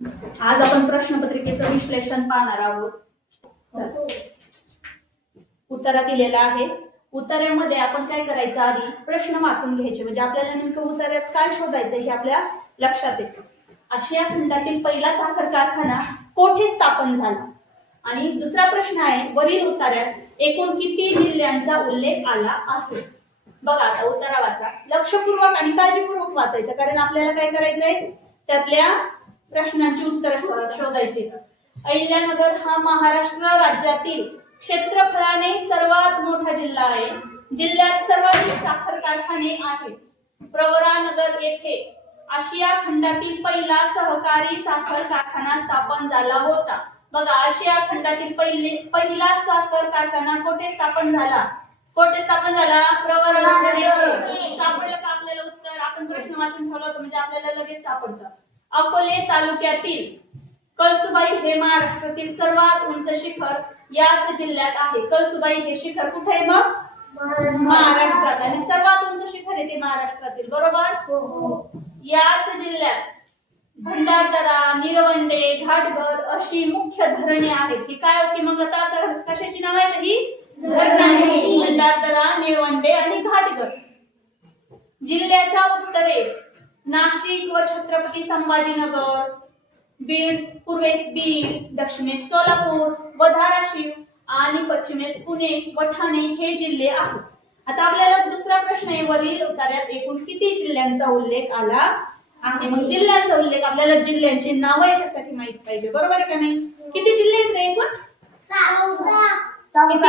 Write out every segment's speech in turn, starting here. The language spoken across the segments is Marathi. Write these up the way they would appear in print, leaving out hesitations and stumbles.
आज आपण प्रश्नपत्रिकेचं विश्लेषण पाहणार आहोत. उत्तर दिलेलं आहे. उत्तरामध्ये आपण काय करायचं, आधी प्रश्न वाचून घ्यायचे, म्हणजे आपल्याला नेमकं उत्तरात काय शोधायचं हे आपल्या लक्षात येतं. आशिया खंडातील पहिला साखर कारखाना कोठे स्थापन झाला? आणि दुसरा प्रश्न आहे, वरील उत्तरात एकूण किती जिल्ह्यांचा उल्लेख आला आहे? बघा, आता उत्तर वाचा. लक्षपूर्वक आणि काळजीपूर्वक वाचायचं, कारण आपल्याला काय करायचंय, त्यातल्या प्रश्नांची उत्तर शोधायची. अहिल्यानगर हा महाराष्ट्र राज्यातील क्षेत्रफळाने सर्वात मोठा जिल्हा आहे. जिल्ह्यात सर्वाधिक साखर कारखाने आहेत. प्रवरानगर येथे आशिया खंडातील पहिला सहकारी साखर कारखाना स्थापन झाला होता. बघा, आशिया खंडातील पहिला साखर कारखाना कोठे स्थापन झाला? कोठे स्थापन झाला? प्रवरानगर येथे. सापडलं का आपल्याला उत्तर? आपण प्रश्न वाचून ठेवला होता म्हणजे आपल्याला लगेच सापडतं. अकोले तालुक्यातील कळसुबाई हे महाराष्ट्रातील सर्वात उंच शिखर याच जिल्ह्यात आहे. कळसुबाई हे शिखर कुठे आहे मग? महाराष्ट्रात. आणि सर्वात उंच शिखर आहे ते महाराष्ट्रातील, बरोबर? याच जिल्ह्यात भंडारदरा, निळवंडे, घाटघर अशी मुख्य धरणे आहेत. ही काय होती मग? आता तर कशाची नाव आहेत ही? धरणांची. भंडारदरा, निळवंडे आणि घाटघर. जिल्ह्याच्या उत्तरेस नाशिक व छत्रपती संभाजीनगर, बीड, पूर्वेस बीड, दक्षिणेस सोलापूर व धाराशिव आणि पश्चिमेस पुणे व ठाणे हे जिल्हे आहेत. आता आपल्याला दुसरा प्रश्न आहे, वरील उत्तरात एकूण किती जिल्ह्यांचा उल्लेख आला आहे? मग जिल्ह्यांचा उल्लेख, आपल्याला जिल्ह्यांची नावं याच्यासाठी माहित पाहिजे, बरोबर आहे का नाही? किती जिल्हे आहेत रे एकूण? 14.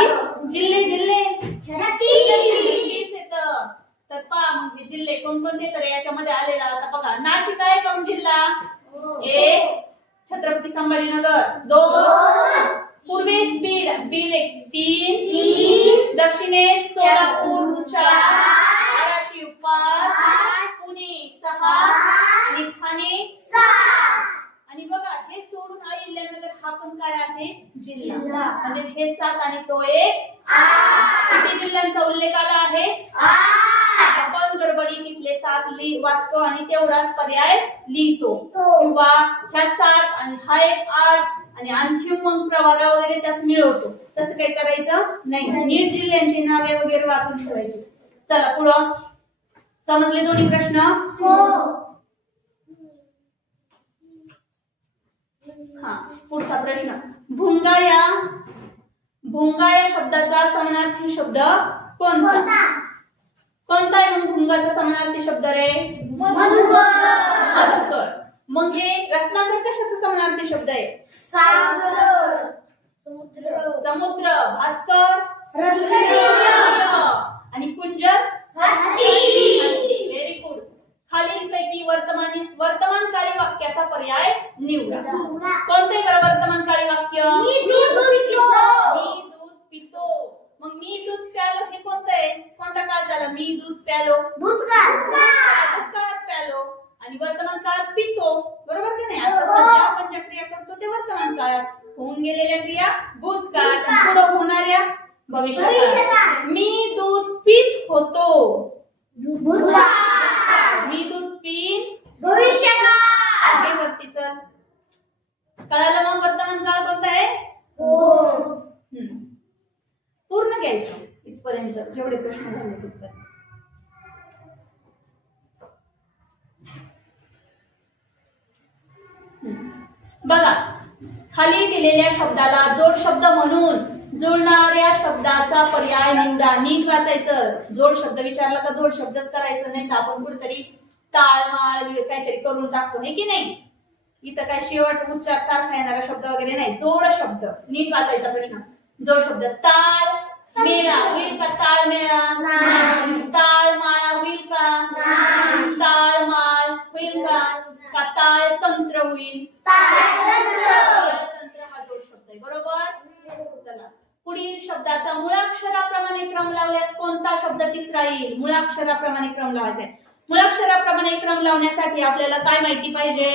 किती जिल्हे? 36 येतं. तर पहा मग हे जिल्हे कोणकोणते तर याच्यामध्ये आलेला. आता बघा, नाशिक आहे का जिल्हा? 1. छत्रपती संभाजीनगर 2. पूर्वेस बीड 3. दक्षिणेस सोलापूर 4. धाराशिव 5. पुणे 6 आणि ठाणे 7. आणि बघा, हे सोडून अहिल्यानगर हा पण काय आहे? जिल्हा. म्हणजे हे 7 आणि तो 1. किती जिल्ह्यांचा उल्लेख आला आहे? आपण गडबडीत इथले 7 वाचतो आणि तेवढाच पर्याय लिहितो, किंवा ह्या 7 आणि हा एक 8 आणि आणखी मग प्रवारा वगैरे त्यात मिळवतो. तसं काही करायचं नाही. नीट जिल्ह्यांची नावे वगैरे वाचून ठेवायची. चला पुढं. समजले दोन्ही प्रश्न? हा, पुढचा प्रश्न. भुंगा या शब्दाचा समानार्थी शब्द कोणता? कोणता आहे मग भुंगाचा समानार्थी शब्द रे? मधुकर. मग हे रत्नाकर कशाचा समानार्थी शब्द आहे? समुद्र. भास्कर आणि कुंजर. Very good. खालीलपैकी वर्तमान काळी वाक्याचा पर्याय निवडा. कोणते बरं वर्तमान काळी वाक्य? मी दूध पितो. मग मी दूध प्यालो हे कोणतं आहे? कोणता काळ झाला? मी दूध प्यालो, भूतकाळ प्यालो. आणि वर्तमान काळात पितो, बरोबर की नाही? आता सध्या आपण ज्या क्रिया करतो ते वर्तमान काळात. होऊन गेलेल्या क्रिया भूतकाळ, पुढे होणाऱ्या भविष्यकाळ. मी दूध पीत होतो, मी दूध पीन भविष्यकाळ. हे वक्तीचं कळालं. मग वर्तमान काळ कोणता आहे? पूर्ण घ्यायचं इथपर्यंत जेवढे प्रश्न झाले तिथपर्यंत. बघा, खाली दिलेल्या शब्दाला जोड शब्द म्हणून जुळणाऱ्या शब्दाचा पर्याय निवडा. नीट वाचायचं. जोड शब्द विचारला तर जोड शब्दच करायचं नाही तर आपण कुठेतरी टाळमाळ काहीतरी करून टाकतो, हे की नाही? इथं काय शेवट उच्चार सारखा येणारा शब्द वगैरे नाही. जोड शब्द नीट वाचायचा प्रश्न. जोड शब्द. ताळ मेळा होईल का? ताळ मेळा. ताळ माळा होईल का? ताळ माळ होईल का? ताळ तंत्र होईल. तंत्र हा जोड शब्द आहे, बरोबर? चला, पुढील शब्दाचा मुळाक्षराप्रमाणे क्रम लावल्यास कोणता शब्द तिसरा येईल? मुळाक्षराप्रमाणे क्रम लावायचा. मुळाक्षराप्रमाणे क्रम लावण्यासाठी आपल्याला काय माहिती पाहिजे?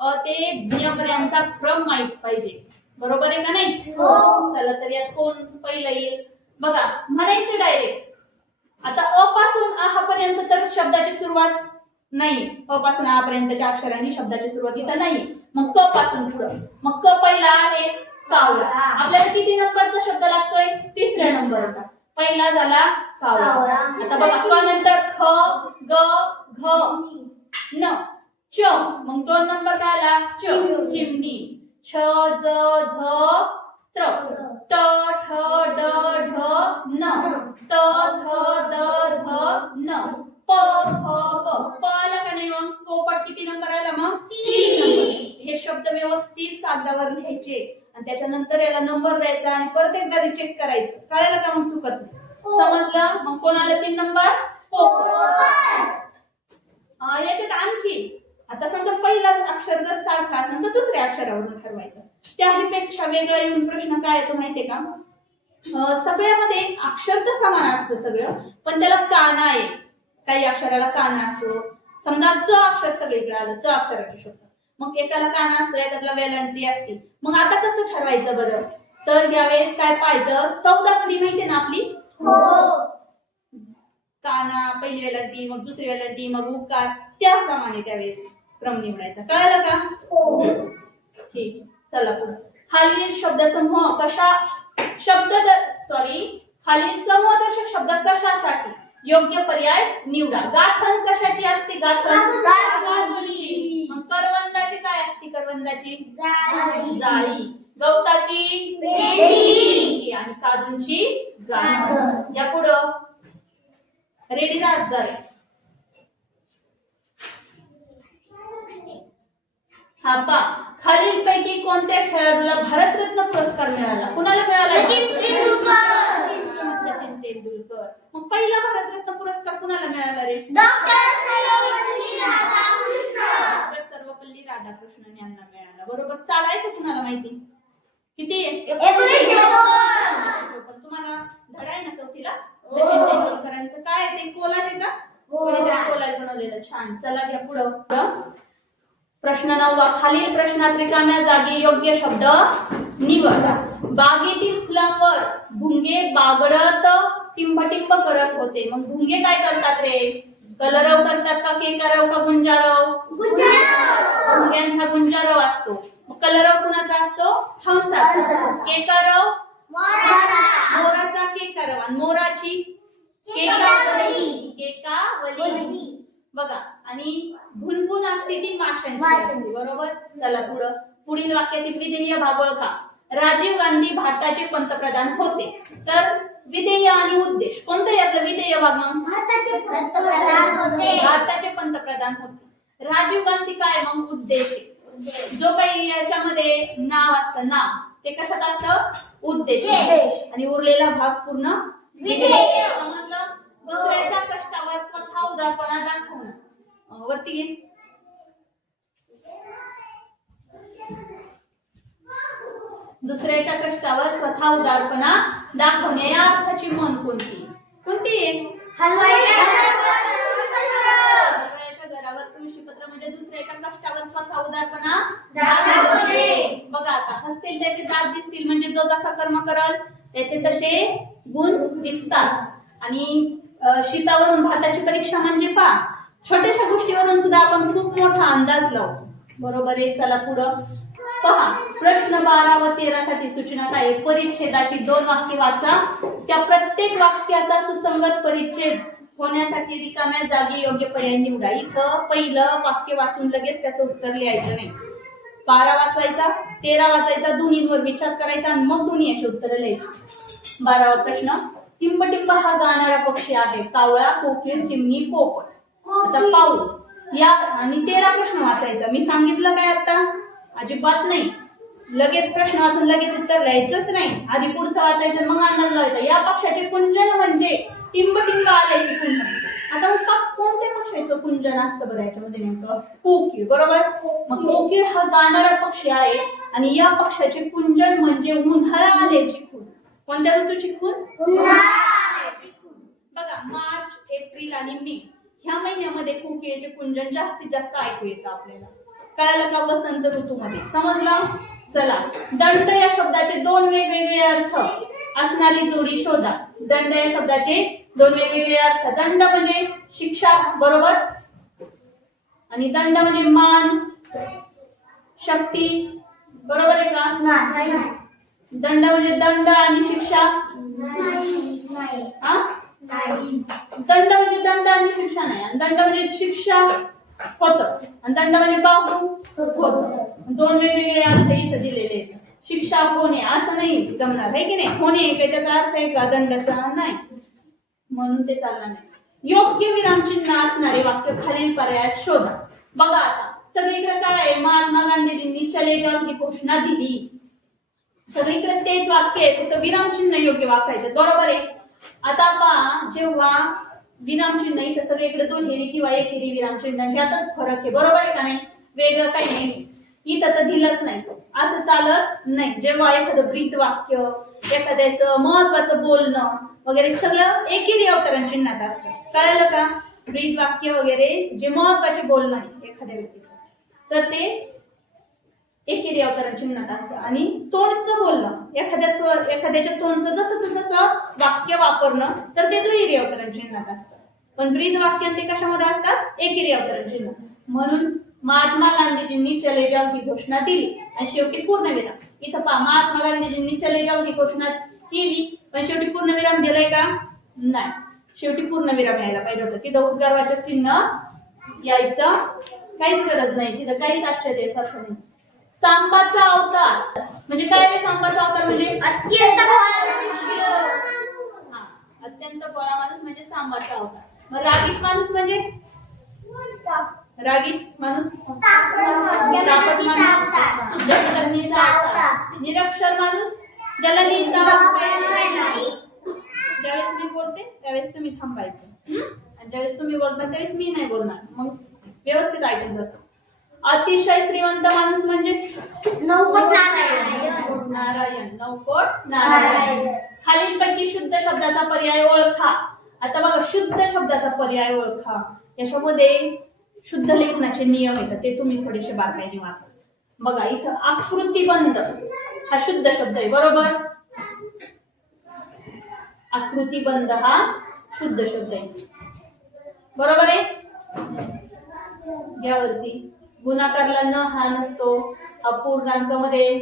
अ ते ज्ञ यांचा क्रम माहित पाहिजे, बरोबर आहे का नाही? चला, तर यात कोण पहिलं येईल? बघा, म्हणायचं डायरेक्ट. आता अ पासून आ पर्यंत तर शब्दाची सुरुवात नाही, क पासून आ पर्यंतच्या अक्षरांनी शब्दाची सुरुवात इथं नाही. मग क पासून पुढं. मग क पहिला आहे कावळा. आपल्याला किती नंबरचा शब्द लागतोय? तिसऱ्या नंबरचा. पहिला झाला कावळा. आता बघा क नंतर ख ग घ न च. मग 2 नंबर काय आला? च. चिमणी. छ ज झ त्र. ट ठ ड ढ न. त थ द ध न. प फ प. प आला का नाही? मग पोपट किती नंबर आला? मग 3 नंबर. हे शब्द व्यवस्थित कागदावर लिहायचे आणि त्याच्यानंतर याला नंबर द्यायचा आणि परत एकदा रिचेक करायचं. कळलं का? मग चुकत नाही. समजलं? मग कोण आलं 3 नंबर? पोपट. याच्यात आणखी आता समजा पहिला अक्षर जर सारखा असेल तर दुसऱ्या अक्षरावरून ठरवायचं. त्याहीपेक्षा वेगळा येऊन प्रश्न काय येतो माहितीये का? सगळ्यामध्ये अक्षर तर समान असतं सगळं, पण त्याला काना आहे. काही अक्षराला काना असतो. समजा च अक्षर सगळीकडे आलं, च अक्षराचे शब्द. मग एकाला काना असतो, एकाला वेलांटी असते. मग आता कसं ठरवायचं बरं? तर यावेळेस काय पाहायचं? 14 कधी माहितीये ना आपली? काना, पहिली वेलांटी, मग दुसरी वेलांटी, मग उकार. त्याप्रमाणे त्यावेळेस क्रम निवडायचा. कळलं का? ठीक. चला पुढे. खालील शब्दसमूह कशा खालील समूहदर्शक शब्द कशासाठी? योग्य पर्याय निवडा. गाथण कशाची असते? गाथण काजूची. मग करवंदाची काय असते? करवंदाची जाळी. गवताची पेटी आणि काजूंची गाथण. या पुढं रेडी राहत जा. हा पा. खालीलपैकी कोणत्या खेळाडूला भारतरत्न पुरस्कार मिळाला? कुणाला मिळाला? सचिन तेंडुलकर. मग पहिला भारतरत्न पुरस्कार कुणाला मिळाला रे? सर्वपल्ली राधाकृष्णन यांना मिळाला. बरोबर. साल आहे का कुणाला माहिती? किती आहे? 1954. तुम्हाला धडा आहे ना चौथीला? सचिन तेंडुलकरांचं काय आहे ते? कोलाज आहे का? कोलाज बनवलेलं. छान. चला घ्या पुढं. प्रश्न 9. खालील प्रश्नात रिकाम्या जागी योग्य शब्द निवड. बागेतील फुलांवर भुंगे बागडत टिंबटिंब करत होते. मग भुंगे काय करतात रे? कलरव करतात का केकारव का गुंजारव? भुंग्यांचा गुंजारव असतो. मग कलरव कुणाचा असतो? हंसाचा. केकारव मोराचा केकारव. आणि मोराची केकावली. बघा. आणि भुनभुन असते ती माशांची. बरोबर. चला पुढं. पुढील वाक्यातील विधेय भाग ओळखा. राजीव गांधी भारताचे पंतप्रधान होते. तर विधेय आणि उद्देश कोणतं याचं विधेय भाग? मग भारताचे पंतप्रधान होते. राजीव गांधी काय? मग उद्देश. जो काही याच्यामध्ये नाव असतं, नाव ते कशात असतं? उद्देश. आणि उरलेला भाग पूर्ण विधेय. समजलं? दुसऱ्याच्या कष्टावर स्वतः उदारपणा दाखवणं. वरती घे. दुसऱ्याच्या कष्टावर स्वतः उदारपणा दाखवणे या अर्थाची म्हण कोणती? आहे? हलवाईच्या घरावर तुळशीपत्र म्हणजे दुसऱ्याच्या कष्टावर स्वतः उदारपणा दाखवणे. बघा आता हसतील त्याचे दात दिसतील म्हणजे जो जसा कर्म करल त्याचे तसे गुण दिसतात. आणि शीतावरून भाताची परीक्षा म्हणजे पहा, छोट्याशा गोष्टीवरून सुद्धा आपण खूप मोठा अंदाज लावतो. बरोबर आहे. चला पुढं पहा. प्रश्न 12 व 13 साठी सूचना काय? परिच्छेदाची 2 वाक्य वाचा. त्या प्रत्येक वाक्याचा सुसंगत परिच्छेद होण्यासाठी रिकाम्या जागी योग्य पर्याय निवडा. इथं पहिलं वाक्य वाचून लगेच त्याचं उत्तर लिहायचं नाही. 12 वाचायचा, 13 वाचायचा, दोन्हींवर विचार करायचा आणि मग दोन्ही याची उत्तरं लिहायची. 12वा प्रश्न. टिंबटिंब हा गाणारा पक्षी आहे. कावळा, कोकिळ, चिमणी, पोपट. आता पाहू या. आणि 13 प्रश्न वाचायचा. मी सांगितलं काय आता? अजिबात नाही. लगेच प्रश्न वाचून लगेच उत्तर लिहायचंच नाही. आधी पुढचं वाचायचं मग अंदाज लावायचा. या पक्षाचे कुंजन म्हणजे टिंबटिंब आल्याची कुंजन. आता कोणत्या पक्षाचं कुंजन असतं बरं याच्यामध्ये? नेमकं कोकिळ. बरोबर. मग कोकिळ हा गाणारा पक्षी आहे आणि या पक्षाचे कुंजन म्हणजे उन्हाळा आल्याची खूण. कोणत्या ऋतूची खूण? उन्हाळ्याची खूण. बघा मार्च, एप्रिल आणि मे ह्या महिन्यामध्ये कोकिळेचे कुंजन जास्तीत जास्त ऐकू येतं आपल्याला. कळलं का? वसंत ऋतूमध्ये. समजलं? चला. दंड या शब्दाचे 2 वेगवेगळे अर्थ असणारी जोडी शोधा. दंड या शब्दाचे 2 वेगवेगळे अर्थ. दंड म्हणजे शिक्षा. बरोबर. आणि दंड म्हणजे मान, शक्ती, बरोबर आहे का? दंड म्हणजे दंड आणि शिक्षा, दंड म्हणजे दंड आणि शिक्षा नाही. आणि दंड म्हणजे शिक्षा होत आणि दंड म्हणजे बाहू होत. दोन वेगवेगळे अर्थ इथं दिलेले आहेत. शिक्षा होणे असं नाही जमणार आहे की नाही. होणे काही त्याचा अर्थ आहे का दंडाचा? नाही, म्हणून ते चालणार नाही. योग्य विरामचिन्ह असणारे वाक्य खालील पर्यायात शोधा. बघा आता सगळीकडे काय आहे, महात्मा गांधीजींनी चले जाओ ही घोषणा दिली. सगळीकडे तेच वाक्य आहे, फक्त विरामचिन्ह योग्य वापरायचे, बरोबर आहे. आता पहा, जेव्हा विरामचिन्ह इथं सगळीकडे दुहेरी किंवा एकेरी विरामचिन्ह ह्यातच फरक आहे, बरोबर आहे का नाही? वेगळं काही नाही. इथं तर दिलंच नाही, असं चालत नाही. जेव्हा एखादं ब्रीद वाक्य, एखाद्याचं महत्वाचं बोलणं वगैरे सगळं एकेरी अवतरण चिन्हात असतं. कळलं का? ब्रीद वाक्य वगैरे जे महत्वाचे बोलणं आहे एखाद्या व्यक्तीचं, तर ते एकेरी अवतरण चिन्हात असतं. आणि तोंडचं बोलणं, एखाद्याच्या तोंडचं जसं तसं वाक्य वापरणं, तर ते दुहेरी अवतरण चिन्हात असतं. पण ब्रीद वाक्य ते कशामध्ये असतात? एकेरी अवतरण चिन्ह. म्हणून महात्मा गांधीजींनी चले जाओ ही घोषणा दिली आणि शेवटी पूर्णविराम. इथं पहा, महात्मा गांधीजींनी चले जाओ ही घोषणा केली पण शेवटी पूर्णविराम दिलाय का? नाही, शेवटी पूर्णविराम यायला पाहिजे होतं. तिथं उद्गारवाचक चिन्ह यायचं काहीच गरज नाही, तिथं काहीच अक्षर यायचं नाही. सांबाचा अवतार म्हणजे काय? सांबाचा अवतार म्हणजे अत्यंत भोळा माणूस म्हणजे सांबाचा अवतार. मग रागीट माणूस म्हणजे रागीट माणूस, निरक्षर माणूस ज्याला लिहिता ज्यावेळेस मी बोलते त्यावेळेस तुम्ही थांबायचं आणि ज्यावेळेस तुम्ही बोलता त्यावेळेस मी नाही बोलणार, मग व्यवस्थित ऐकून जातं. अतिशय श्रीमंत माणूस म्हणजे नौकोट नारायण. नौकोट नारायण. खालीलपैकी शुद्ध शब्दाचा पर्याय ओळखा. आता बघा, शुद्ध शब्दाचा पर्याय ओळखा. याच्यामध्ये शुद्ध लेखनाचे नियम येतात, ते तुम्ही थोडेसे बारकाईने वाचा. बघा इथं आकृतिबंध हा शुद्ध शब्द आहे, बरोबर? आकृतिबंध हा शुद्ध शब्द आहे, बरोबर आहे. यावरती गुणाकारला न हा नसतो. अपूर्णांकामध्ये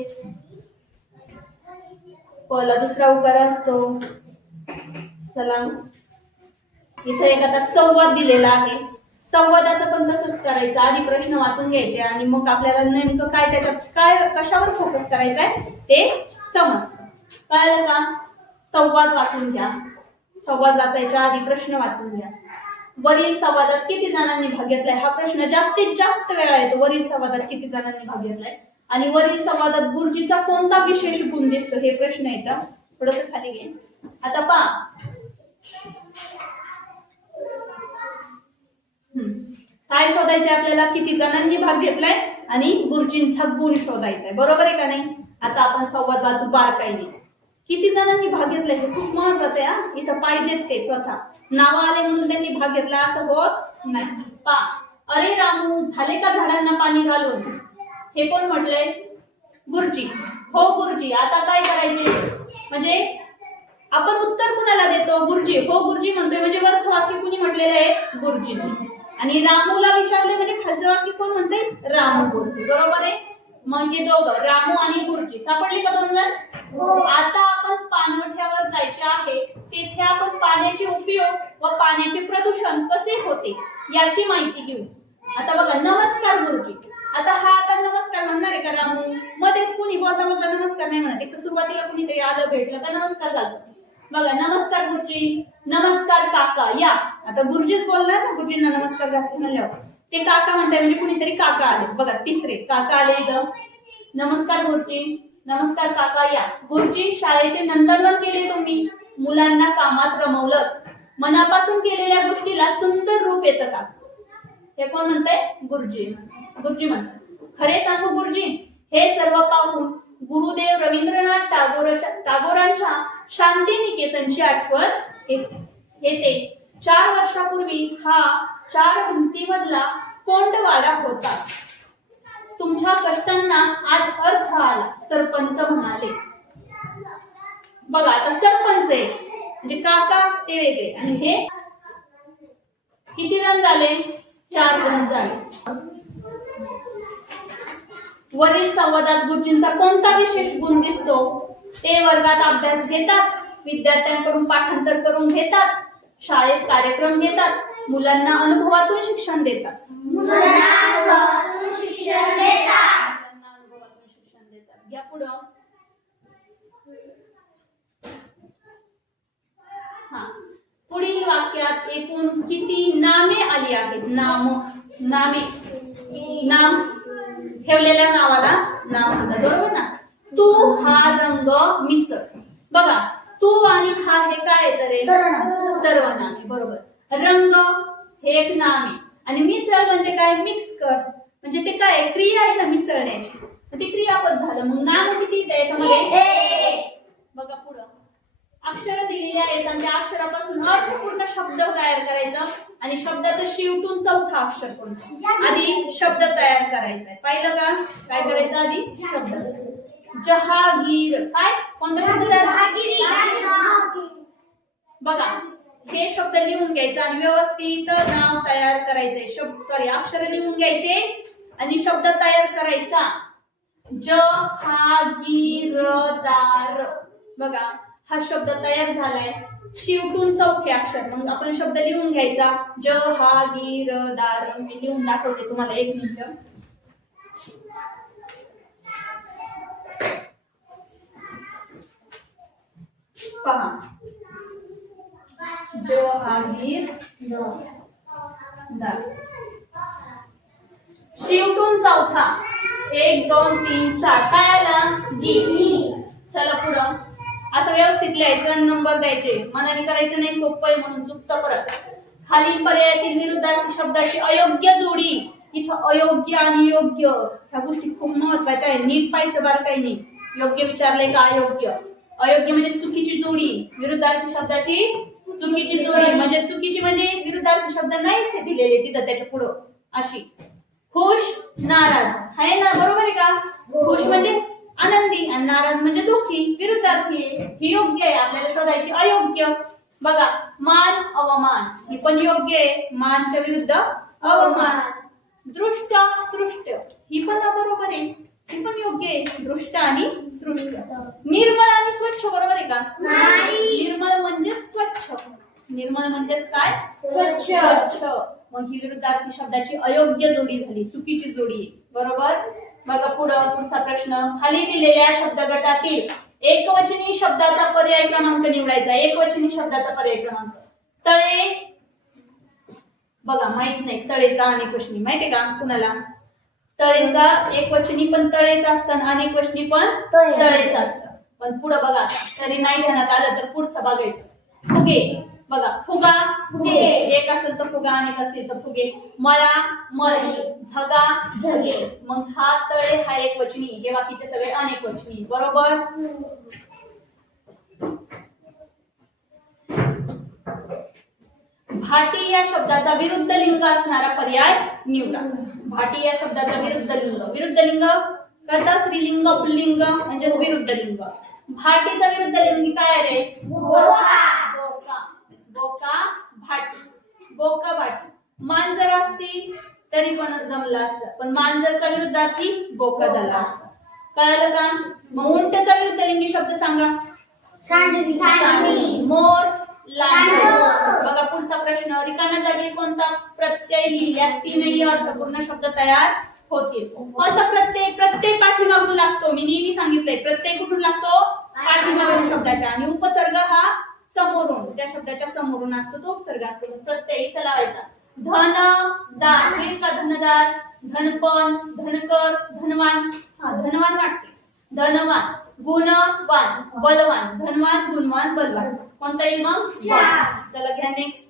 पला दुसरा उकार असतो. चला, इथे एक आता संवाद दिलेला आहे. संवादाचं पण तसंच करायचं. आधी प्रश्न वाचून घ्यायचे आणि मग आपल्याला नेमकं काय त्याच्यात काय कशावर फोकस करायचंय ते समजतं. कळलं का? संवाद वाचून घ्या. संवाद वाचायच्या आधी प्रश्न वाचून घ्या. वरील संवादात किती जणांनी भाग घेतलाय हा प्रश्न जास्तीत जास्त वेळा येतो. वरील संवादात किती जणांनी भाग घेतलाय आणि वरील संवादात गुरुजीचा कोणता विशेष गुण दिसतो हे प्रश्न येतं. थोडंसं खाली घे. आता पहा, काय शोधायचंय आपल्याला? किती जणांनी भाग घेतलाय आणि गुरुजींचा गुण शोधायचाय, बरोबर आहे का नाही? आता आपण संवाद वाचू बारकाईने. किती जणांनी भाग घेतलाय हे खूप महत्वाचं आहे. इथं पाहिजेत ते स्वतः नाव आले म्हणून त्यांनी भाग घेतला असं होत नाही. पा, अरे रामू झाले का झाडांना पाणी घालून? हे कोण म्हटलंय? गुरुजी. हो गुरुजी. आता काय करायचे? म्हणजे आपण उत्तर कुणाला देतो? गुरुजी. हो गुरुजी म्हणतोय म्हणजे वरचं वाक्य कुणी म्हटलेलं आहे? गुरुजी. आणि रामूला विचारले म्हणजे खालचं वाक्य कोण म्हणते? रामू गुरुजी, बरोबर आहे. मग हे दोघं रामू आणि गुरुजी सापडली का दोन जण? आता आपण पाणवठ्यावर जायचे आहे. तेथे आपण पाण्याचे उपयोग व पाण्याचे प्रदूषण कसे होते याची माहिती घेऊ. आता बघा, नमस्कार गुरुजी. आता नमस्कार म्हणणार आहे का रामू? मध्येच कुणी बोलता बोलता नमस्कार नाही म्हणत. एक तर सुरुवातीला कुणीतरी आलं भेटलं का नमस्कार घालतो. बघा, नमस्कार गुरुजी, नमस्कार काका या. आता गुरुजीच बोलणार ना, गुरुजींना नमस्कार घातले म्हणल्यावर ते काका म्हणताय म्हणजे कुणीतरी काका आले. बघा, तिसरे काका आले इथं. नमस्कार गुरुजी, नमस्कार काका या. गुरुजी, शाळेचे नंदनवन केले तुम्ही, मुलांना कामात रमवलं, मनापासून केलेल्या गोष्टीला सुंदर रूप येतं का? हे कोण म्हणताय? गुरुजी. गुरुजी म्हणतात, खरे सांगू गुरुजी, हे सर्व पाहून गुरुदेव रवींद्रनाथ टागोरांच्या शांतिनिकेतनची आठवण येते. 4 वर्षापूर्वी हा 4 भिंतीमधला कोंडवाडा होता. तुमच्या कष्टांना आज अर्थ आला, सरपंच म्हणाले. बघा, आता सरपंच आहे म्हणजे काका ते वेगळे आणि हे किती जण झाले? 4 जण झाले. वरील संवादात गुरुजींचा कोणता विशेष गुण दिसतो? ते वर्गात अभ्यास घेतात, विद्यार्थ्यांकडून पाठांतर करून घेतात, शाळेत कार्यक्रम घेतात, मुलांना अनुभवातून शिक्षण देतात. घ्या पुढं. पुढील वाक्यात एकूण किती नामे आली आहेत? नामे. नाम ठेवलेल्या नावाला नाव म्हणतात, बरोबर ना? तू, हा, रंग, मिसळ. बघा, तू आणि हा हे काय आहे? सर्वनामे, बरोबर. रंग हे एक नाम आहे आणि मिसळ म्हणजे काय? मिक्स कर. म्हणजे ते काय? क्रिया आहे ना मिसळण्याची, ते क्रियापद झालं. मग नाम किती त्याच्यामध्ये? बघा पुढं. अक्षर दिलेली आहेत आणि त्या अक्षरापासून अर्थपूर्ण शब्द तयार करायचा आणि शब्दाचं शेवटून चौथा अक्षर कोणतं? आधी शब्द तयार करायचा. पाहिलं का? काय करायचं आधी? शब्द. जहागीर. काय? कोणता शब्द? बघा, हे शब्द लिहून घ्यायचं आणि व्यवस्थित नाव तयार करायचंय. अक्षर लिहून घ्यायचे आणि शब्द तयार करायचा. जहागीरदार. बघा, हा शब्द तयार झालाय. शेवटून चौथे अक्षर. मग आपण शब्द लिहून घ्यायचा. जहागीरदार. मी लिहून दाखवते तुम्हाला, एक मिनिट. पहा, जहागीरदार. शेवटून चौथा. 1 2 3 4 काय आला? गी. चला पुढं. असं व्यवस्थित लिहायचं, नंबर द्यायचे. मनाने करायचं नाही, सोपं आहे म्हणून चुकतं परत. खालील पर्यायातील विरुद्धार्थी शब्दाची अयोग्य जोडी. इथं अयोग्य आणि योग्य ह्या गोष्टी खूप महत्वाच्या आहेत. नीट पाहिजे बरं. काही नाही, योग्य विचारलंय का? अयोग्य. अयोग्य म्हणजे चुकीची जोडी. विरुद्धार्थी शब्दाची चुकीची जोडी म्हणजे चुकीची म्हणजे विरुद्धार्थी शब्द नाहीच दिलेले तिथं त्याच्या पुढं. अशी. खुश, नाराज आहे ना, बरोबर आहे का? खुश म्हणजे आनंदी आणि नाराज म्हणजे दुःखी. विरुद्धार्थी आहे, ही योग्य आहे. आपल्याला शोधायची अयोग्य. बघा, मान, अवमान ही पण योग्य आहे. मानच्या विरुद्ध अवमान. दृष्ट, सृष्ट ही पण बरोबर आहे, ही पण योग्य आहे. दृष्ट आणि सृष्ट. निर्मळ आणि स्वच्छ बरोबर आहे का? निर्मळ म्हणजे स्वच्छ. निर्मळ म्हणजेच काय? स्वच्छ. मग ही विरुद्धार्थी शब्दाची अयोग्य जोडी झाली, चुकीची जोडी. बरोबर. बघा पुढचा प्रश्न. खाली दिलेल्या शब्द गटातील एकवचनी शब्दाचा पर्याय क्रमांक निवडायचा. एकवचनी शब्दाचा पर्याय क्रमांक. तळे. बघा, माहित नाही तळेचा अनेकवचनी माहितीये का कुणाला? तळेचा एकवचनी पण तळेच असतं, अनेकवचनी पण तळेच असतं. पण पुढं बघा, तरी नाही ध्यानात आलं तर पुढचं बघायचं. फुगे. बघा, फुगा एक असेल तर फुगा, अनेक असेल तर फुगे. मळा, मळे. झगा, झगे. मग हा तळे हा एक वचनी, हे बाकीचे सगळे अनेक वचनी. बरोबर. भाटी या शब्दाचा विरुद्ध लिंग असणारा पर्याय निवडा. भाटी या शब्दाचा विरुद्ध लिंग. विरुद्ध लिंग कसा? स्त्रीलिंग, पुल्लिंग म्हणजे विरुद्ध लिंग. भाटीचा विरुद्ध लिंग काय रे? बोका, भाटी. बोका, भाटी. मान जर असती तरी पण जमलं असतं, पण मान जरचा विरुद्धार्थी बोका झाला असता. कळलं का? मग उंटचा विरुद्ध लिंगी शब्द सांगा. सांडवी. मोर, लांडोर. बघा पुढचा प्रश्न. रिकाम्या जागी कोणता प्रत्यय लिहिल्यास तीनही अर्थपूर्ण शब्द तयार होतील? कोणता प्रत्यय? प्रत्यय पाठीमागून लागतो. मी नेहमी सांगितलंय, प्रत्यय कुठून लागतो? पाठीमागून शब्दाच्या. आणि उपसर्ग हा समोरून, त्या शब्दाच्या समोरून असतो, तो उपसर्ग असतो. प्रत्यय इथं लावायचा. धन, दार. का धनदार, धनपण, धनकर, धनवान. धनवान वाटते. धनवान. गुणवान, बलवान. धनवान, गुणवान, बलवान. कोणता येईल मग? चला घ्या नेक्स्ट.